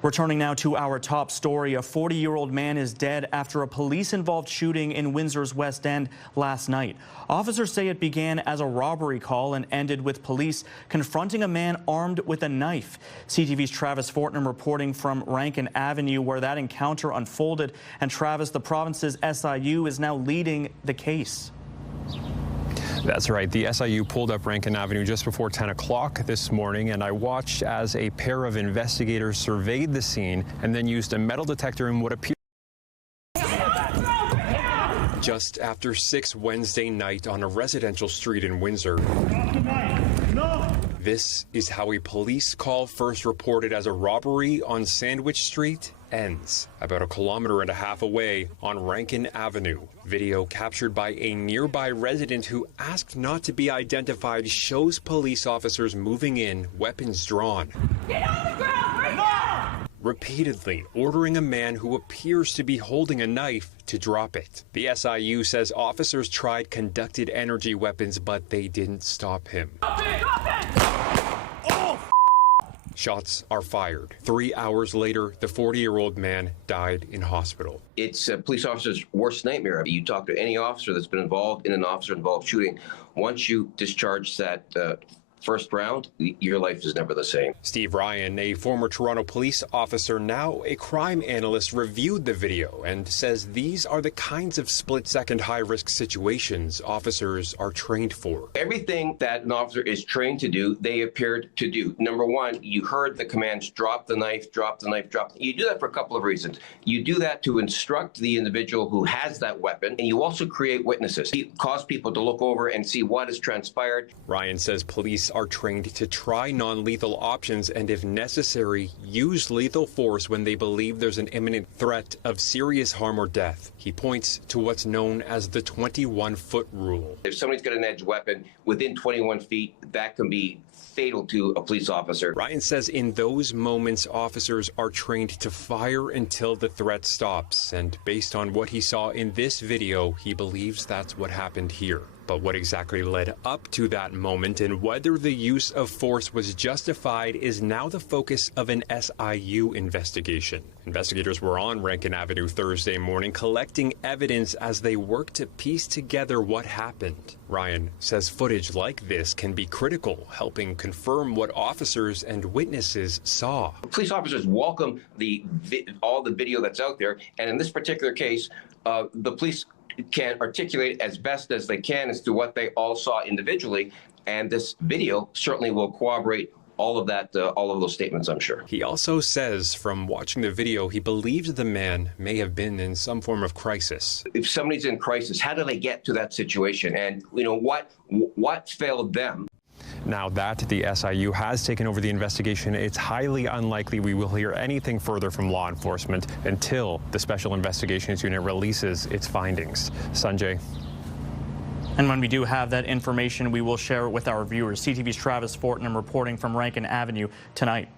Returning now to our top story, a 40-year-old man is dead after a police-involved shooting in Windsor's West End last night. Officers say it began as a robbery call and ended with police confronting a man armed with a knife. CTV's Travis Fortnum reporting from Rankin Avenue where that encounter unfolded. And Travis, the province's SIU is now leading the case. That's right. The SIU pulled up Rankin Avenue just before 10 o'clock this morning, and I watched as a pair of investigators surveyed the scene and then used a metal detector in what appeared just after 6 Wednesday night on a residential street in Windsor. This is how a police call first reported as a robbery on Sandwich Street ends about 1.5 kilometers away on Rankin Avenue. Video captured by a nearby resident who asked not to be identified shows police officers moving in, weapons drawn. Get on the ground right now! Repeatedly ordering a man who appears to be holding a knife to drop it. The SIU says officers tried conducted energy weapons, but they didn't stop him. Drop it! Drop it! Shots are fired. 3 hours later, the 40-year-old man died in hospital. It's a police officer's worst nightmare. You talk to any officer that's been involved in an officer-involved shooting, once you discharge that first round, your life is never the same. Steve Ryan, a former Toronto police officer, now a crime analyst, reviewed the video and says these are the kinds of split-second high-risk situations officers are trained for. Everything that an officer is trained to do, they appeared to do. Number one, you heard the commands, drop the knife, drop the knife, drop. You do that for a couple of reasons. You do that to instruct the individual who has that weapon, and you also create witnesses. You cause people to look over and see what has transpired. Ryan says police are trained to try non-lethal options and, if necessary, use lethal force when they believe there's an imminent threat of serious harm or death. He points to what's known as the 21-foot rule. If somebody's got an edged weapon within 21 feet, that can be fatal to a police officer. Ryan says in those moments, officers are trained to fire until the threat stops. And based on what he saw in this video, he believes that's what happened here. But what exactly led up to that moment and whether the use of force was justified is now the focus of an SIU investigation. Investigators were on Rankin Avenue Thursday morning collecting evidence as they worked to piece together what happened. Ryan says footage like this can be critical, helping confirm what officers and witnesses saw. Police officers welcome all the video that's out there, and in this particular case, the police can articulate as best as they can as to what they all saw individually, and this video certainly will corroborate all of that, all of those statements, I'm sure. He also says from watching the video, he believes the man may have been in some form of crisis. If somebody's in crisis, how do they get to that situation? And you know, what failed them? Now that the SIU has taken over the investigation, it's highly unlikely we will hear anything further from law enforcement until the Special Investigations Unit releases its findings. Sanjay. And when we do have that information, we will share it with our viewers. CTV's Travis Fortnum reporting from Rankin Avenue tonight.